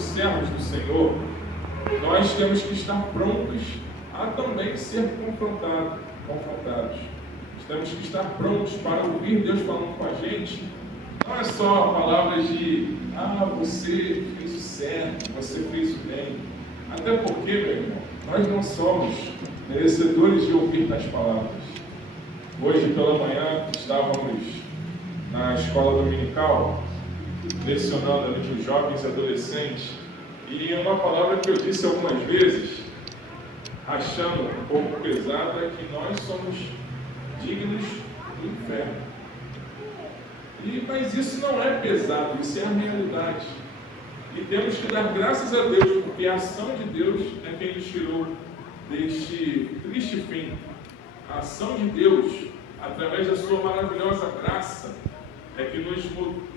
somos servos do Senhor, nós temos que estar prontos a também ser confrontados. Temos que estar prontos para ouvir Deus falando com a gente. Não é só palavras de você fez o certo, você fez o bem. Até porque, meu irmão, nós não somos merecedores de ouvir tais palavras. Hoje pela manhã estávamos na escola dominical, lecionando ali os jovens e adolescentes, e uma palavra que eu disse algumas vezes, achando um pouco pesada, é que nós somos dignos do inferno. Mas isso não é pesado, isso é a realidade. E temos que dar graças a Deus, porque a ação de Deus é quem nos tirou deste triste fim. A ação de Deus, através da sua maravilhosa graça, é que nos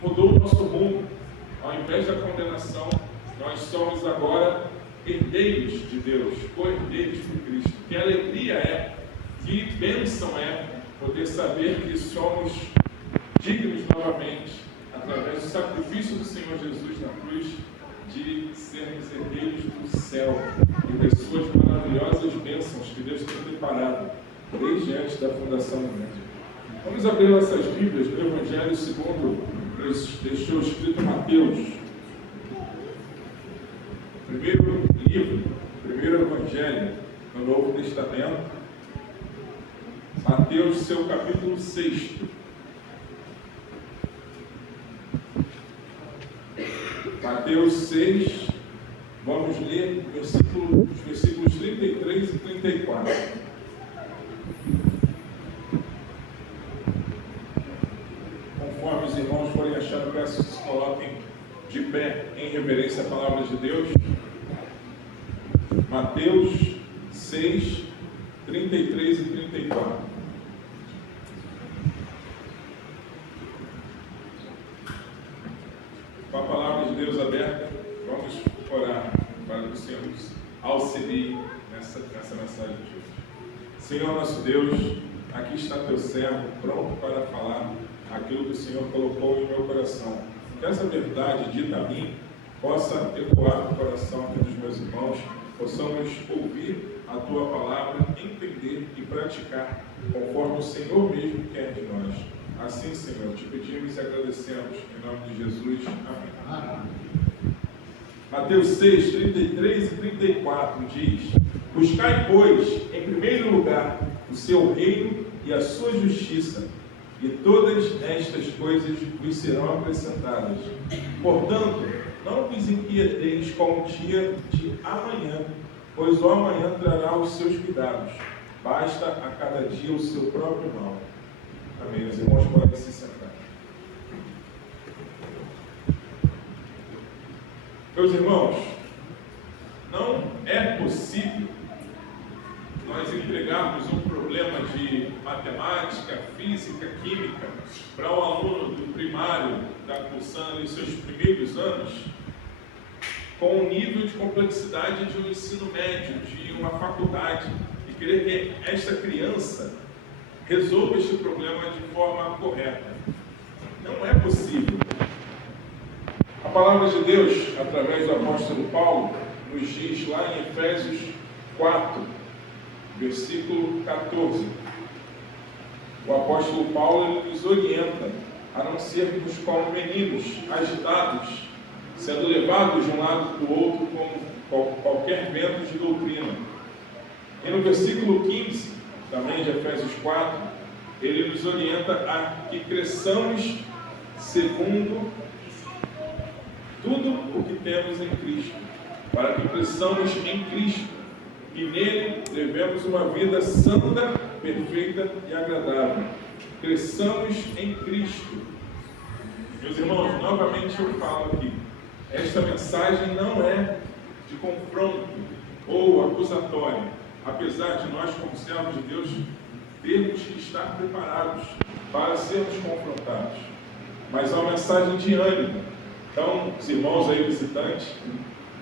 mudou o nosso rumo. Ao invés da condenação, nós somos agora herdeiros de Deus, co-herdeiros com Cristo. Que alegria é, que bênção é poder saber que somos dignos novamente, através do sacrifício do Senhor Jesus na cruz, de sermos herdeiros do céu e das suas maravilhosas bênçãos que Deus tem preparado desde antes da fundação do mundo. Vamos abrir nossas Bíblias no Evangelho segundo nos deixou escrito Mateus. Primeiro livro, primeiro Evangelho no Novo Testamento. Mateus, seu capítulo 6. Mateus 6, vamos ler os versículos 33 e 34. Conforme os irmãos forem achando, peço que se coloquem de pé em reverência à palavra de Deus. Mateus 6, 33 e 34. Com a palavra de Deus aberta, vamos orar para que o Senhor nos auxilie nessa mensagem de hoje. Senhor nosso Deus, aqui está teu servo, pronto para falar aquilo que o Senhor colocou em meu coração. Que essa verdade dita a mim possa ecoar no coração dos meus irmãos, possamos ouvir a tua palavra, entender e praticar conforme o Senhor mesmo quer de nós. Assim, Senhor, te pedimos e agradecemos em nome de Jesus. Amém. Mateus 6, 33 e 34 diz: buscai, pois, em primeiro lugar o seu reino e a sua justiça, e todas estas coisas vos serão acrescentadas. Portanto, não vos inquieteis com o dia de amanhã, pois o amanhã trará os seus cuidados. Basta a cada dia o seu próprio mal. Amém. Os irmãos podem se sentar. Meus irmãos, não é possível nós entregarmos um problema de matemática, física, química para o aluno do primário que está cursando em seus primeiros anos com o nível de complexidade de um ensino médio, de uma faculdade, e querer que esta criança resolva este problema de forma correta. Não é possível. A palavra de Deus, através do apóstolo Paulo, nos diz lá em Efésios 4, versículo 14. O apóstolo Paulo ele nos orienta a não sermos como meninos agitados, sendo levados de um lado para o outro como qualquer vento de doutrina. E no versículo 15, também de Efésios 4, ele nos orienta a que cresçamos segundo tudo o que temos em Cristo, para que cresçamos em Cristo, e nele levemos uma vida santa, perfeita e agradável. Cresçamos em Cristo. Meus irmãos, novamente eu falo aqui, esta mensagem não é de confronto ou acusatória, apesar de nós, como servos de Deus, termos que estar preparados para sermos confrontados, mas é uma mensagem de ânimo. Então, os irmãos aí visitantes,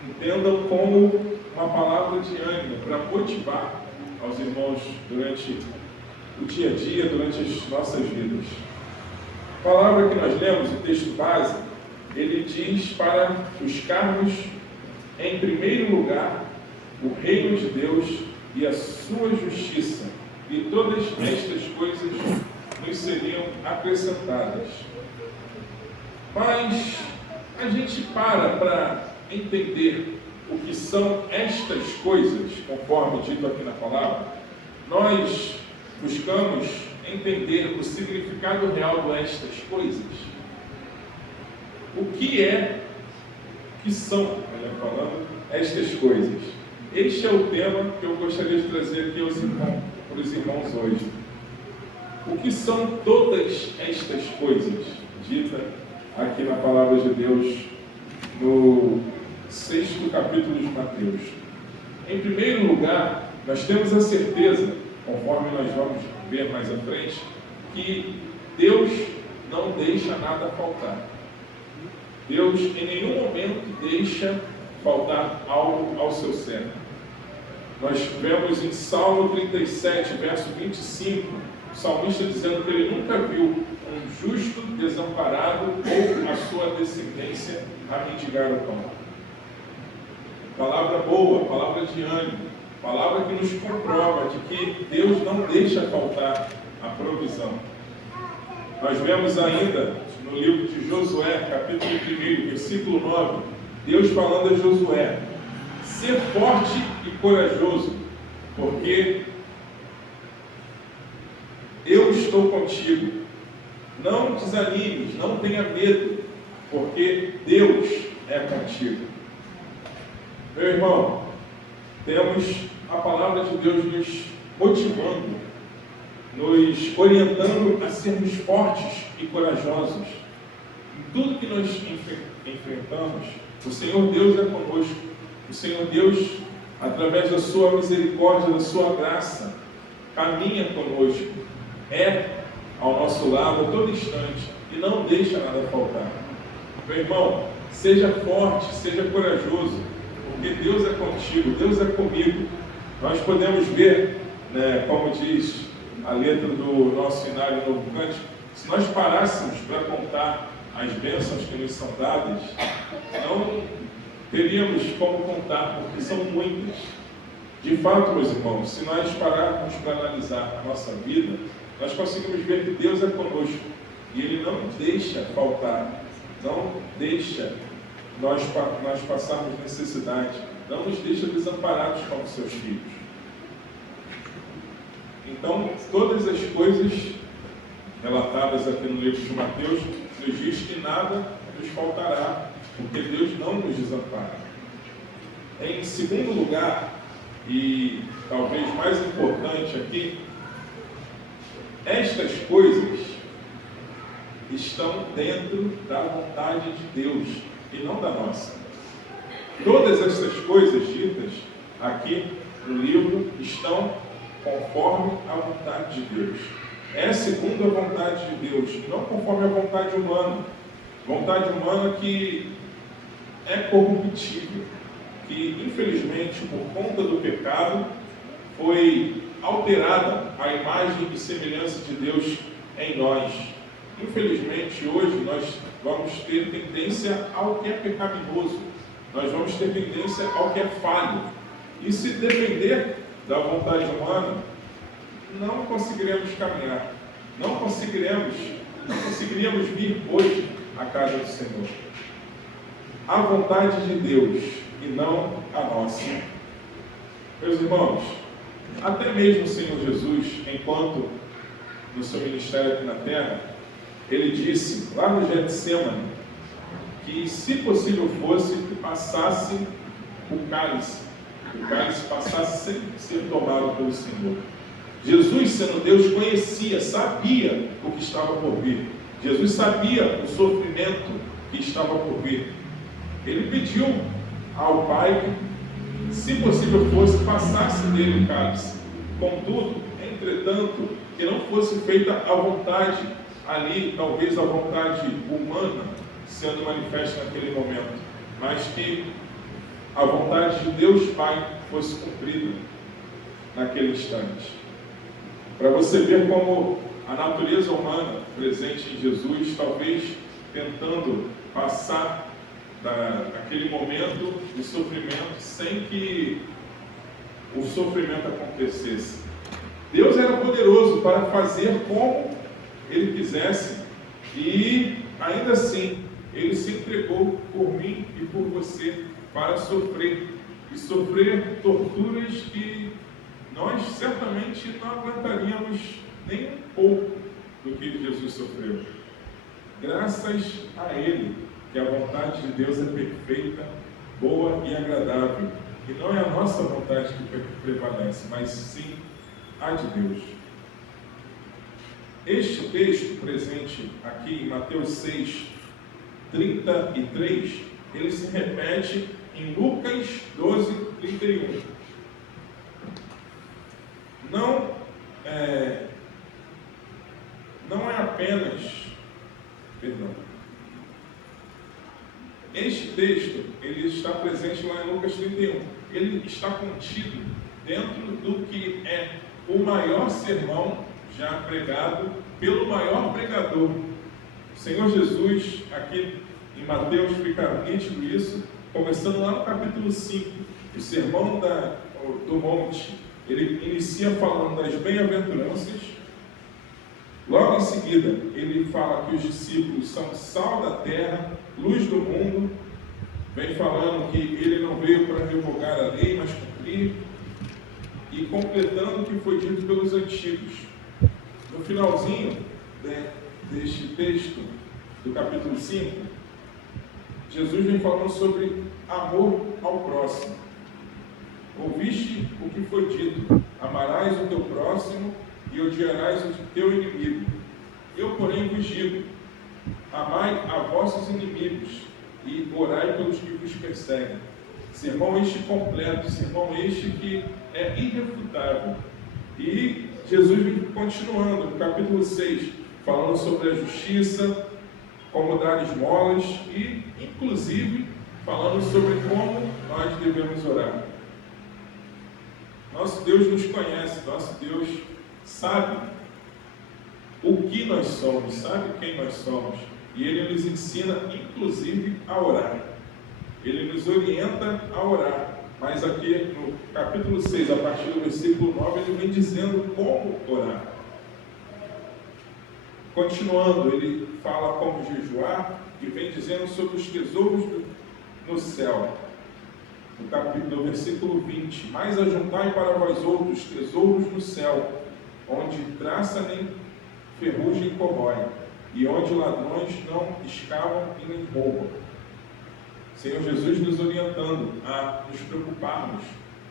entendam como uma palavra de ânimo para motivar aos irmãos durante o dia a dia, durante as nossas vidas. A palavra que nós lemos, o texto base, ele diz para buscarmos em primeiro lugar o reino de Deus e a sua justiça, e todas estas coisas nos seriam acrescentadas. Mas a gente para entender o que são estas coisas, conforme dito aqui na palavra. Nós buscamos entender o significado real destas coisas. O que são, melhor falando, estas coisas? Este é o tema que eu gostaria de trazer aqui para os irmãos hoje. O que são todas estas coisas? Dita aqui na palavra de Deus, no 6º capítulo de Mateus. Em primeiro lugar, nós temos a certeza, conforme nós vamos ver mais à frente, que Deus não deixa nada faltar. Deus em nenhum momento deixa faltar algo ao seu servo. Nós vemos em Salmo 37, verso 25, o salmista dizendo que ele nunca viu um justo desamparado ou a sua descendência a mendigar o pão. Palavra boa, palavra de ânimo, palavra que nos comprova de que Deus não deixa faltar a provisão. Nós vemos ainda no livro de Josué, capítulo 1, versículo 9, Deus falando a Josué: ser forte e corajoso, porque eu estou contigo. Não desanimes, não tenha medo, porque Deus é contigo. Meu irmão, temos a palavra de Deus nos motivando, nos orientando a sermos fortes e corajosos. Em tudo que nós enfrentamos, o Senhor Deus é conosco. O Senhor Deus, através da sua misericórdia, da sua graça, caminha conosco, é ao nosso lado a todo instante e não deixa nada faltar. Meu irmão, seja forte, seja corajoso, porque Deus é contigo, Deus é comigo. Nós podemos ver, como diz a letra do nosso cenário Novo Cântico, se nós parássemos para contar as bênçãos que nos são dadas, não teríamos como contar, porque são muitas. De fato, meus irmãos, se nós pararmos para analisar a nossa vida, nós conseguimos ver que Deus é conosco e Ele não deixa faltar, não deixa nós passarmos necessidade, não nos deixa desamparados como seus filhos. Então, todas as coisas relatadas aqui no livro de Mateus nos diz que nada nos faltará, porque Deus não nos desampara. Em segundo lugar, e talvez mais importante aqui, estas coisas estão dentro da vontade de Deus e não da nossa. Todas essas coisas ditas aqui no livro estão conforme a vontade de Deus. É segundo a vontade de Deus, não conforme a vontade humana. Vontade humana que é corruptível, que infelizmente por conta do pecado foi alterada a imagem e semelhança de Deus em nós. Infelizmente hoje nós vamos ter tendência ao que é pecaminoso, nós vamos ter tendência ao que é falho, e se depender da vontade humana, não conseguiremos caminhar, não conseguiríamos vir hoje à casa do Senhor. A vontade de Deus e não a nossa. Meus irmãos, até mesmo o Senhor Jesus, enquanto no seu ministério aqui na terra, ele disse lá no Getsêmani que, se possível fosse, que passasse o cálice passasse sem ser tomado pelo Senhor. Jesus, sendo Deus, conhecia, sabia o que estava por vir. Jesus sabia o sofrimento que estava por vir. Ele pediu ao Pai que, se possível fosse, passasse dele o cálice. Contudo, entretanto, que não fosse feita a vontade ali, talvez a vontade humana sendo manifesta naquele momento, mas que a vontade de Deus Pai fosse cumprida naquele instante. Para você ver como a natureza humana presente em Jesus, talvez tentando passar daquele momento de sofrimento sem que o sofrimento acontecesse. Deus era poderoso para fazer como Ele quisesse e ainda assim Ele se entregou por mim e por você para sofrer e sofrer torturas que nós certamente não aguentaríamos nem um pouco do que Jesus sofreu. Graças a Ele, que a vontade de Deus é perfeita, boa e agradável. E não é a nossa vontade que prevalece, mas sim a de Deus. Este texto presente aqui em Mateus 6, 33, ele se repete em Lucas 12, 31. Não é apenas... Perdão. Este texto, ele está presente lá em Lucas 31. Ele está contido dentro do que é o maior sermão já pregado pelo maior pregador. O Senhor Jesus, aqui em Mateus, fica nítido isso, começando lá no capítulo 5, o sermão do monte. Ele inicia falando das bem-aventuranças. Logo em seguida, ele fala que os discípulos são sal da terra, luz do mundo. Vem falando que ele não veio para revogar a lei, mas cumprir. E completando o que foi dito pelos antigos. No finalzinho deste texto, do capítulo 5, Jesus vem falando sobre amor ao próximo. Ouviste o que foi dito: amarás o teu próximo e odiarás o teu inimigo. Eu, porém, vos digo: amai a vossos inimigos e orai pelos que vos perseguem. Sermão este completo, sermão este que é irrefutável. E Jesus vem continuando no capítulo 6, falando sobre a justiça, como dar esmolas e, inclusive, falando sobre como nós devemos orar. Nosso Deus nos conhece, nosso Deus sabe o que nós somos, sabe quem nós somos. E Ele nos ensina, inclusive, a orar. Ele nos orienta a orar. Mas aqui no capítulo 6, a partir do versículo 9, ele vem dizendo como orar. Continuando, ele fala como jejuar e vem dizendo sobre os tesouros no céu. No versículo 20: mas ajuntai para vós outros tesouros no céu, onde traça nem ferrugem corrói, e onde ladrões não escavam e nem roubam. Senhor Jesus nos orientando a nos preocuparmos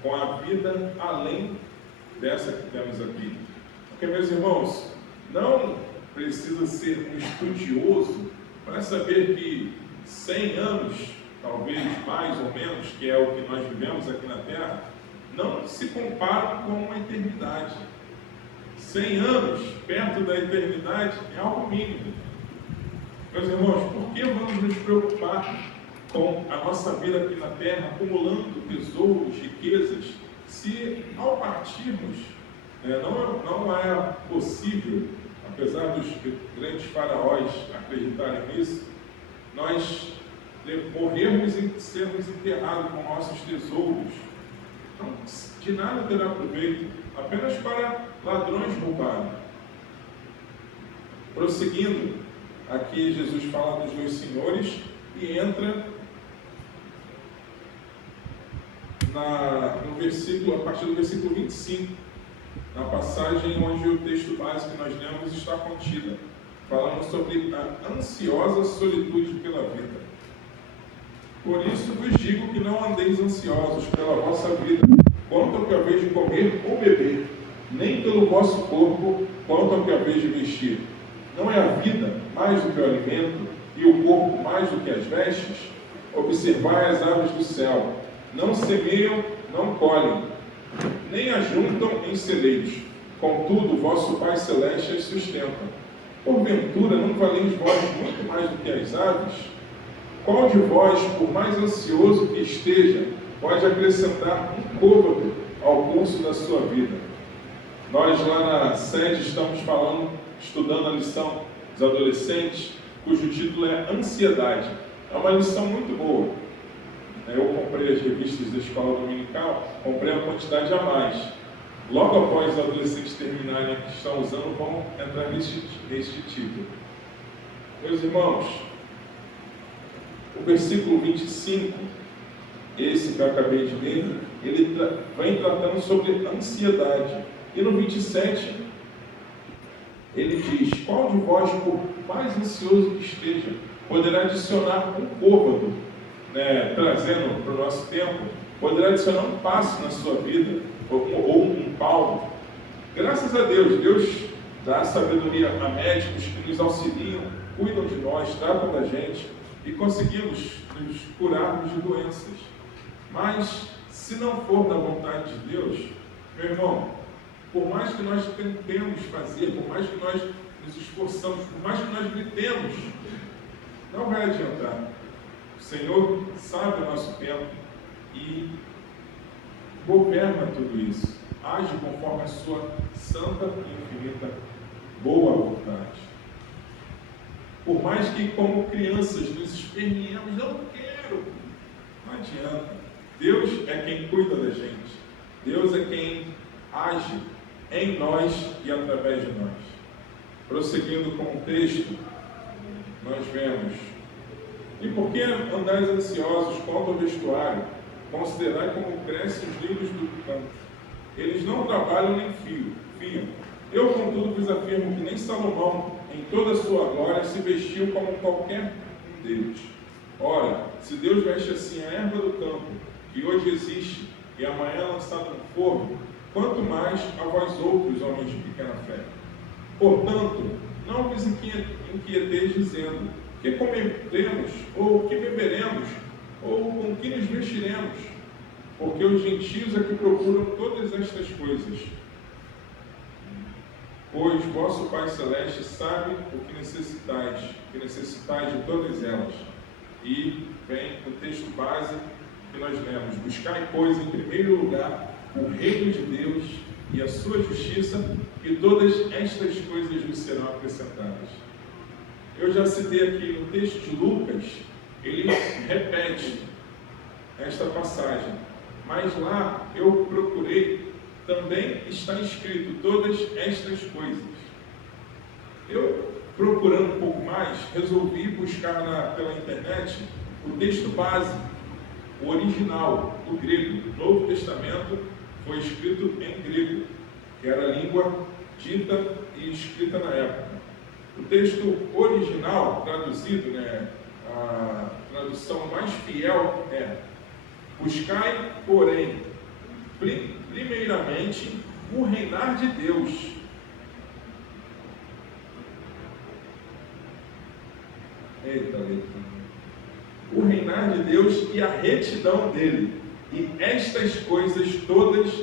com a vida além dessa que temos aqui. Porque, meus irmãos, não precisa ser um estudioso para saber que 100 anos, talvez mais ou menos, que é o que nós vivemos aqui na Terra, não se compara com uma eternidade. 100 anos perto da eternidade é algo mínimo. Meus irmãos, por que vamos nos preocupar com a nossa vida aqui na Terra, acumulando tesouros, riquezas, se ao partirmos, não é possível, apesar dos grandes faraós acreditarem nisso, nós morrermos e sermos enterrados com nossos tesouros? Então, de nada terá proveito, apenas para ladrões roubarem. Prosseguindo, aqui Jesus fala dos dois senhores e entra no versículo, a partir do versículo 25, na passagem onde o texto básico que nós lemos está contida, falando sobre a ansiosa solitude pela vida. Por isso vos digo que não andeis ansiosos pela vossa vida, quanto ao que haveis de comer ou beber, nem pelo vosso corpo, quanto ao que haveis de vestir. Não é a vida mais do que o alimento, e o corpo mais do que as vestes? Observai as aves do céu, não semeiam, não colhem, nem ajuntam em celeiros, contudo o vosso Pai Celeste as sustenta. Porventura não valeis vós muito mais do que as aves? Qual de vós, por mais ansioso que esteja, pode acrescentar um côvado ao curso da sua vida? Nós lá na sede estamos estudando a lição dos adolescentes, cujo título é Ansiedade. É uma lição muito boa. Eu comprei as revistas da escola dominical, comprei uma quantidade a mais. Logo após os adolescentes terminarem a que estão usando, vão entrar neste título. Meus irmãos, o versículo 25, esse que eu acabei de ler, ele vem tratando sobre ansiedade. E no 27, ele diz: qual de vós, por mais ansioso que esteja, poderá adicionar um côvado, trazendo para o nosso tempo, poderá adicionar um passo na sua vida, ou um palmo. Graças a Deus, Deus dá sabedoria a médicos que nos auxiliam, cuidam de nós, tratam da gente e conseguimos nos curarmos de doenças. Mas, se não for da vontade de Deus, meu irmão, por mais que nós tentemos fazer, por mais que nós nos esforçamos, por mais que nós gritemos, não vai adiantar. O Senhor sabe o nosso tempo e governa tudo isso. Age conforme a sua santa e infinita boa vontade. Por mais que, como crianças, nos esperneemos, não quero, não adianta. Deus é quem cuida da gente. Deus é quem age em nós e através de nós. Prosseguindo com o texto, nós vemos: e por que andais ansiosos quanto ao vestuário? Considerai como crescem os lírios do campo. Eles não trabalham nem fiam. Eu, contudo, vos afirmo que nem Salomão, em toda a sua glória, se vestiu como qualquer um deles. Ora, se Deus veste assim a erva do campo, que hoje existe e amanhã é lançada no forno, quanto mais a vós outros, homens de pequena fé. Portanto, não vos inquieteis dizendo: que comeremos, ou que beberemos, ou com que nos vestiremos, porque os gentios é que procuram todas estas coisas. Pois vosso Pai Celeste sabe o que necessitais de todas elas. E vem o texto base que nós lemos: buscai, pois, em primeiro lugar o reino de Deus e a sua justiça, e todas estas coisas vos serão acrescentadas. Eu já citei aqui no texto de Lucas, ele repete esta passagem, mas lá eu procurei, também está escrito todas estas coisas. Eu, procurando um pouco mais, resolvi buscar pela internet o texto base, o original, o grego. O Novo Testamento foi escrito em grego, que era a língua dita e escrita na época. O texto original, traduzido, a tradução mais fiel é: buscai, porém, primeiramente, o reinar de Deus. Eita, o reinar de Deus e a retidão dele, e estas coisas todas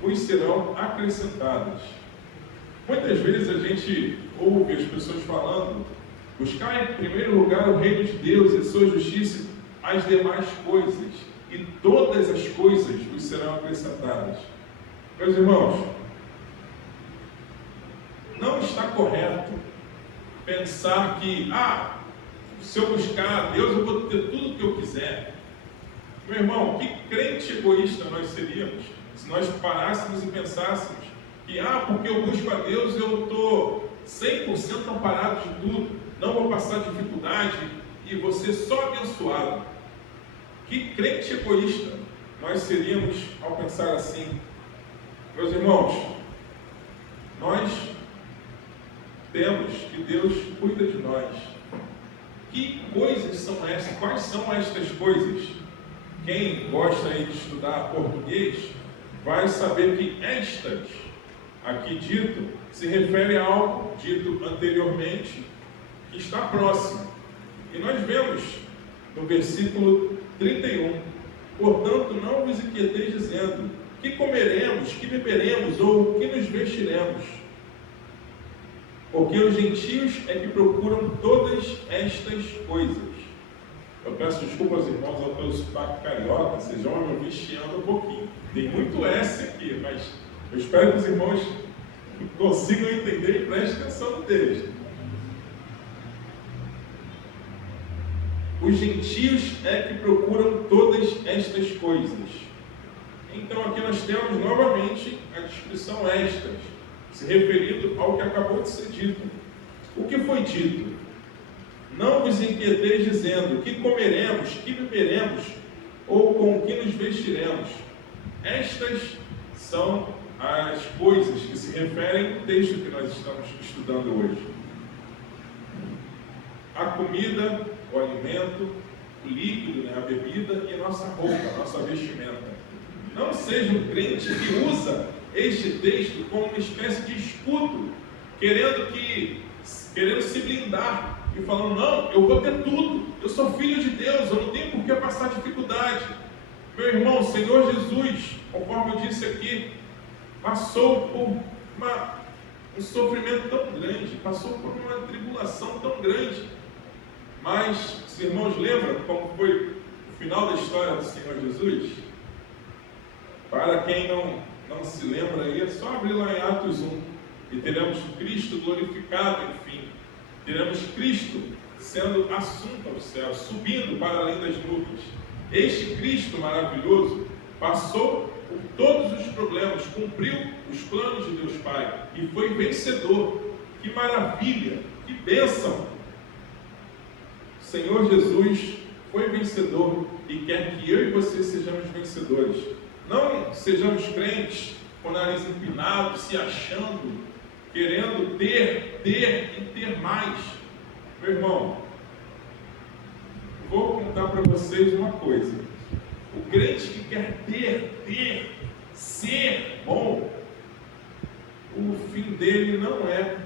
vos serão acrescentadas. Muitas vezes a gente ouve as pessoas falando: buscar em primeiro lugar o reino de Deus e sua justiça, as demais coisas, e todas as coisas vos serão acrescentadas. Meus irmãos, não está correto pensar que, se eu buscar a Deus, eu vou ter tudo o que eu quiser. Meu irmão, que crente egoísta nós seríamos se nós parássemos e pensássemos que, porque eu busco a Deus, eu estou 100% amparado de tudo, não vou passar dificuldade e vou ser só abençoado. Que crente egoísta nós seríamos ao pensar assim. Meus irmãos, nós temos que Deus cuida de nós. Que coisas são estas? Quais são estas coisas? Quem gosta aí de estudar português vai saber que estas, aqui dito, se refere a algo dito anteriormente, que está próximo. E nós vemos no versículo 31, portanto, não vos inquieteis dizendo: que comeremos, que beberemos, ou que nos vestiremos? Porque os gentios é que procuram todas estas coisas. Eu peço desculpa aos irmãos ao pelo sotaque carioca, vocês vão me ouvir chiando um pouquinho. Tem muito S aqui, mas eu espero que os irmãos consigam entender e prestem atenção no texto. os gentios é que procuram todas estas coisas. Então aqui nós temos novamente a descrição extras, se referindo ao que acabou de ser dito. O que foi dito? Não vos inquieteis dizendo, que comeremos, que beberemos, ou com que nos vestiremos. Estas são as coisas que se referem ao texto que nós estamos estudando hoje. A comida, o alimento, o líquido, a bebida e a nossa roupa, a nossa vestimenta. Não seja um crente que usa este texto como uma espécie de escudo, querendo se blindar e falando, não, eu vou ter tudo, eu sou filho de Deus, eu não tenho por que passar dificuldade. Meu irmão, o Senhor Jesus, conforme eu disse aqui, passou por um sofrimento tão grande, passou por uma tribulação tão grande. Mas, os irmãos lembram como foi o final da história do Senhor Jesus? Para quem não se lembra aí, é só abrir lá em Atos 1 e teremos Cristo glorificado, enfim. Teremos Cristo sendo assunto ao céu, subindo para além das nuvens. Este Cristo maravilhoso passou por todos os problemas, cumpriu os planos de Deus Pai e foi vencedor. Que maravilha, que bênção! O Senhor Jesus foi vencedor e quer que eu e você sejamos vencedores. Não sejamos crentes com o nariz empinado, se achando, querendo ter e ter mais. Meu irmão, vou contar para vocês uma coisa. O crente que quer ter, ser bom, o fim dele não é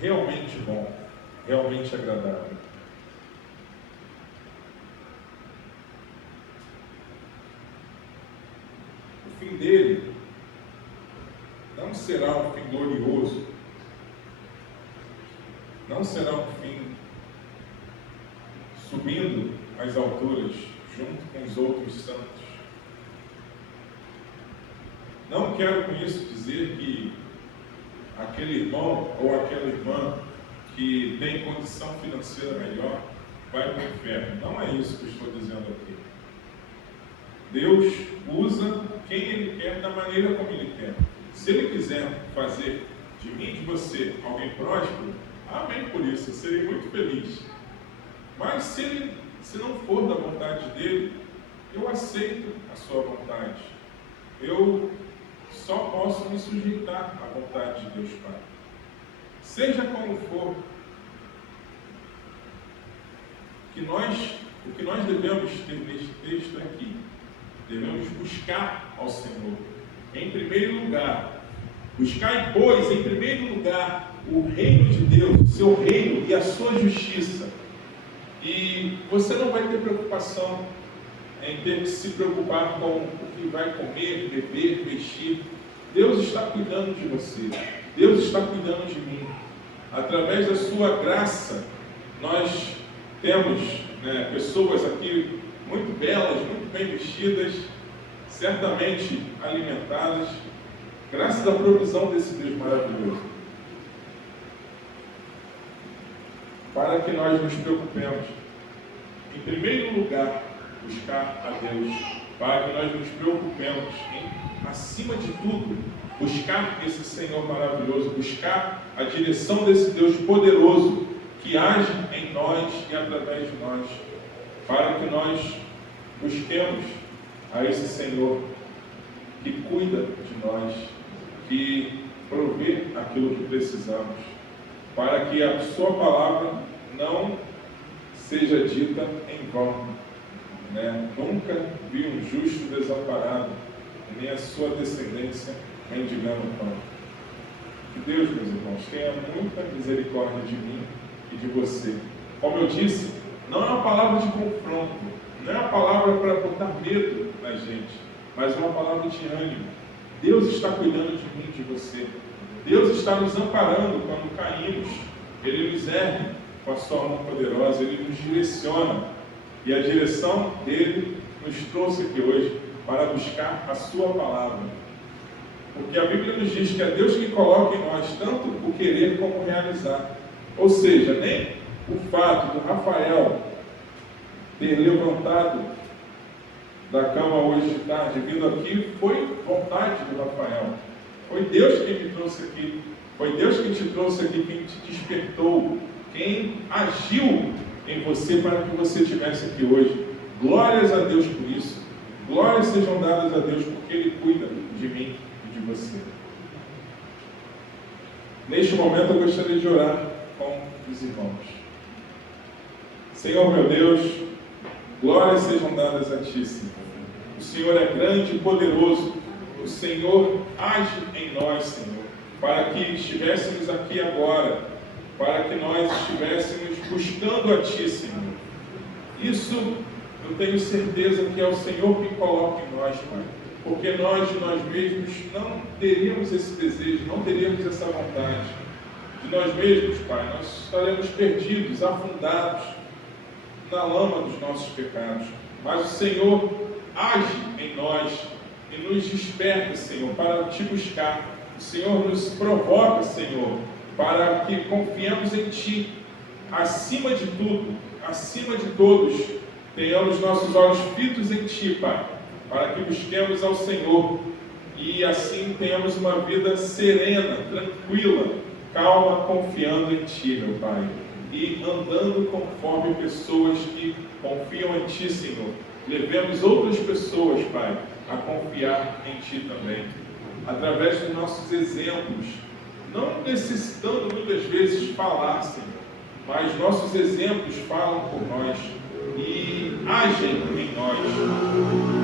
realmente bom, realmente agradável. O fim dele não será um fim glorioso, não será um fim subindo às alturas junto com os outros santos. Não quero com isso dizer que aquele irmão ou aquela irmã que tem condição financeira melhor vai para o inferno. Não é isso que eu estou dizendo aqui. Deus usa quem Ele quer da maneira como Ele quer. Se Ele quiser fazer de mim e de você alguém próspero, amém por isso, eu serei muito feliz. Mas se não for da vontade dEle, eu aceito a sua vontade. Eu só posso me sujeitar à vontade de Deus Pai. Seja como for, o que nós devemos ter neste texto aqui, devemos buscar ao Senhor. Em primeiro lugar, buscai, pois, em primeiro lugar, o reino de Deus, o seu reino e a sua justiça. E você não vai ter preocupação em ter que se preocupar com o que vai comer, beber, vestir. Deus está cuidando de você. Deus está cuidando de mim. Através da sua graça, nós temos pessoas aqui muito belas, muito bem vestidas, certamente alimentadas, graças à provisão desse Deus maravilhoso. Para que nós nos preocupemos, em primeiro lugar, buscar a Deus, para que nós nos preocupemos em, acima de tudo, buscar esse Senhor maravilhoso, buscar a direção desse Deus poderoso que age em nós e através de nós, para que nós busquemos a esse Senhor que cuida de nós, que provê aquilo que precisamos, para que a sua palavra não seja dita em vão. Nunca vi um justo desamparado, nem a sua descendência mendigando pão. Que Deus, meus irmãos, tenha muita misericórdia de mim e de você. Como eu disse, não é uma palavra de confronto, não é uma palavra para botar medo na gente, mas uma palavra de ânimo. Deus está cuidando de mim e de você. Deus está nos amparando quando caímos. Ele nos ergue com a sua mão poderosa, Ele nos direciona. E a direção dele nos trouxe aqui hoje para buscar a sua palavra. Porque a Bíblia nos diz que é Deus que coloca em nós tanto o querer como o realizar. Ou seja, nem o fato do Rafael ter levantado da cama hoje de tarde, vindo aqui, foi vontade do Rafael. Foi Deus quem me trouxe aqui. Foi Deus quem te trouxe aqui, quem te despertou, quem agiu em você para que você estivesse aqui hoje. Glórias a Deus por isso. Glórias sejam dadas a Deus porque Ele cuida de mim e de você. Neste momento eu gostaria de orar com os irmãos. Senhor meu Deus, glórias sejam dadas a Ti, Senhor. O Senhor é grande e poderoso. O Senhor age em nós, Senhor, para que estivéssemos aqui agora, para que nós estivéssemos buscando a Ti, Senhor. Isso eu tenho certeza que é o Senhor que coloca em nós, Pai. Porque nós, de nós mesmos, não teríamos esse desejo, não teríamos essa vontade. De nós mesmos, Pai, nós estaremos perdidos, afundados na lama dos nossos pecados. Mas o Senhor age em nós e nos desperta, Senhor, para Te buscar. O Senhor nos provoca, Senhor, para que confiemos em Ti. Acima de tudo, acima de todos, tenhamos nossos olhos fitos em Ti, Pai, para que busquemos ao Senhor e assim tenhamos uma vida serena, tranquila, calma, confiando em Ti, meu Pai, e andando conforme pessoas que confiam em Ti, Senhor. Levemos outras pessoas, Pai, a confiar em Ti também, através dos nossos exemplos, não necessitando muitas vezes falar, Senhor, mas nossos exemplos falam por nós e agem em nós,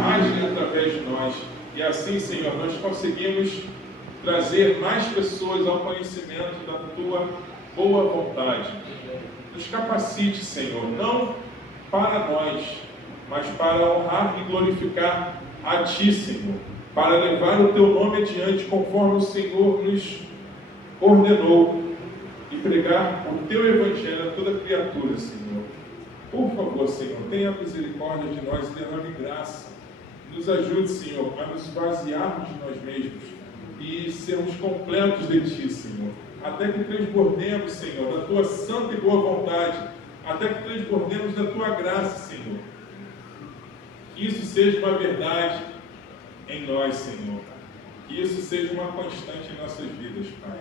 agem através de nós, e assim, Senhor, nós conseguimos trazer mais pessoas ao conhecimento da Tua boa vontade. Nos capacite, Senhor, não para nós, mas para honrar e glorificar a Ti, Senhor, para levar o Teu nome adiante conforme o Senhor nos ordenou e pregar o Teu Evangelho a toda criatura, Senhor. Por favor, Senhor, tenha misericórdia de nós e derrame graça. Nos ajude, Senhor, a nos vaziarmos de nós mesmos e sermos completos de Ti, Senhor. Até que transbordemos, Senhor, da Tua santa e boa vontade. Até que transbordemos da Tua graça, Senhor. Que isso seja uma verdade em nós, Senhor. Que isso seja uma constante em nossas vidas, Pai.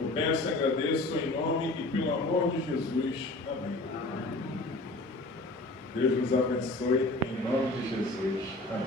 Eu peço e agradeço em nome e pelo amor de Jesus. Amém. Deus nos abençoe em nome de Jesus. Amém.